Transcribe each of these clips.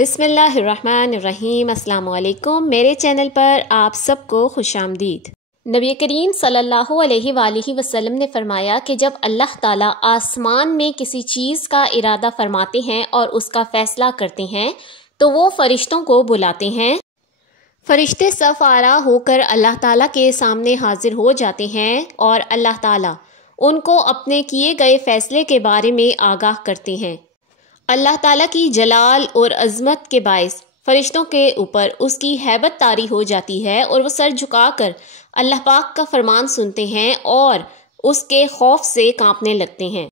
بسم اللہ الرحمن الرحیم۔ السلام علیکم، میرے چینل پر آپ سب کو خوش آمدید۔ نبی کریم صلی اللہ علیہ وآلہ وسلم نے فرمایا کہ جب اللہ تعالیٰ آسمان میں کسی چیز کا ارادہ فرماتے ہیں اور اس کا فیصلہ کرتے ہیں تو وہ فرشتوں کو بلاتے ہیں۔ فرشتے صف آرا ہو کر اللہ تعالیٰ کے سامنے حاضر ہو جاتے ہیں اور اللہ تعالیٰ ان کو اپنے کیے گئے فیصلے کے بارے میں آگاہ کرتے ہیں۔ اللہ تعالیٰ کی جلال اور عظمت کے باعث فرشتوں کے اوپر اس کی ہیبت طاری ہو جاتی ہے اور وہ سر جھکا کر اللہ پاک کا فرمان سنتے ہیں اور اس کے خوف سے کانپنے لگتے ہیں۔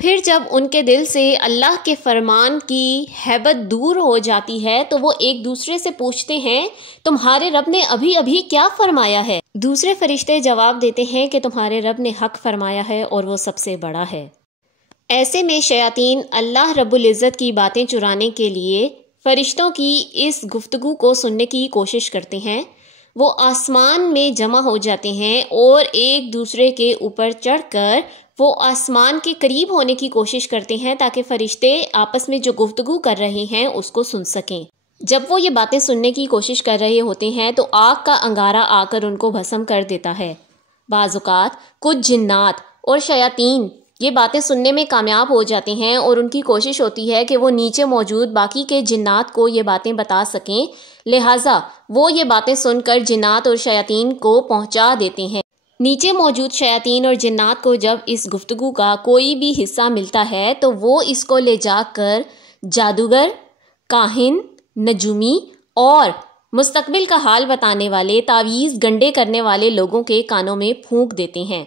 پھر جب ان کے دل سے اللہ کے فرمان کی ہیبت دور ہو جاتی ہے تو وہ ایک دوسرے سے پوچھتے ہیں، تمہارے رب نے ابھی ابھی کیا فرمایا ہے؟ دوسرے فرشتے جواب دیتے ہیں کہ تمہارے رب نے حق فرمایا ہے اور وہ سب سے بڑا ہے۔ ایسے میں شیاطین اللہ رب العزت کی باتیں چرانے کے لیے فرشتوں کی اس گفتگو کو سننے کی کوشش کرتے ہیں۔ وہ آسمان میں جمع ہو جاتے ہیں اور ایک دوسرے کے اوپر چڑھ کر وہ آسمان کے قریب ہونے کی کوشش کرتے ہیں تاکہ فرشتے آپس میں جو گفتگو کر رہے ہیں اس کو سن سکیں۔ جب وہ یہ باتیں سننے کی کوشش کر رہے ہوتے ہیں تو آگ کا انگارہ آ کر ان کو بھسم کر دیتا ہے۔ بعض اوقات کچھ جنات اور شیاطین یہ باتیں سننے میں کامیاب ہو جاتے ہیں اور ان کی کوشش ہوتی ہے کہ وہ نیچے موجود باقی کے جنات کو یہ باتیں بتا سکیں، لہٰذا وہ یہ باتیں سن کر جنات اور شیاطین کو پہنچا دیتے ہیں۔ نیچے موجود شیاطین اور جنات کو جب اس گفتگو کا کوئی بھی حصہ ملتا ہے تو وہ اس کو لے جا کر جادوگر، کاہن، نجومی اور مستقبل کا حال بتانے والے، تعویذ گنڈے کرنے والے لوگوں کے کانوں میں پھونک دیتے ہیں۔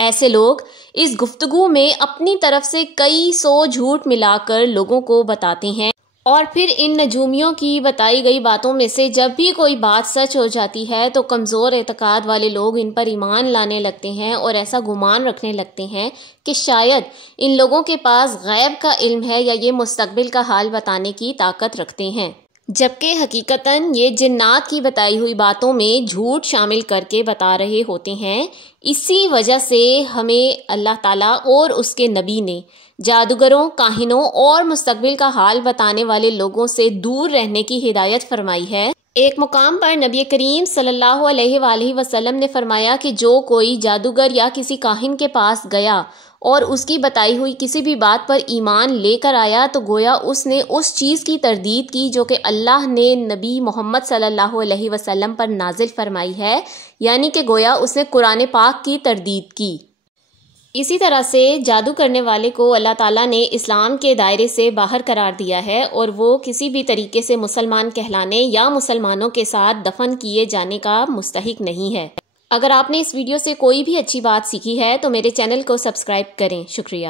ایسے لوگ اس گفتگو میں اپنی طرف سے کئی سو جھوٹ ملا کر لوگوں کو بتاتے ہیں اور پھر ان نجومیوں کی بتائی گئی باتوں میں سے جب بھی کوئی بات سچ ہو جاتی ہے تو کمزور اعتقاد والے لوگ ان پر ایمان لانے لگتے ہیں اور ایسا گمان رکھنے لگتے ہیں کہ شاید ان لوگوں کے پاس غیب کا علم ہے یا یہ مستقبل کا حال بتانے کی طاقت رکھتے ہیں، جبکہ حقیقتاً یہ جنات کی بتائی ہوئی باتوں میں جھوٹ شامل کر کے بتا رہے ہوتے ہیں۔ اسی وجہ سے ہمیں اللہ تعالیٰ اور اس کے نبی نے جادوگروں، کاہنوں اور مستقبل کا حال بتانے والے لوگوں سے دور رہنے کی ہدایت فرمائی ہے۔ ایک مقام پر نبی کریم صلی اللہ علیہ وآلہ وسلم نے فرمایا کہ جو کوئی جادوگر یا کسی کاہن کے پاس گیا اور اس کی بتائی ہوئی کسی بھی بات پر ایمان لے کر آیا تو گویا اس نے اس چیز کی تردید کی جو کہ اللہ نے نبی محمد صلی اللہ علیہ وسلم پر نازل فرمائی ہے، یعنی کہ گویا اس نے قرآن پاک کی تردید کی۔ اسی طرح سے جادو کرنے والے کو اللہ تعالیٰ نے اسلام کے دائرے سے باہر قرار دیا ہے اور وہ کسی بھی طریقے سے مسلمان کہلانے یا مسلمانوں کے ساتھ دفن کیے جانے کا مستحق نہیں ہے۔ اگر آپ نے اس ویڈیو سے کوئی بھی اچھی بات سیکھی ہے تو میرے چینل کو سبسکرائب کریں۔ شکریہ۔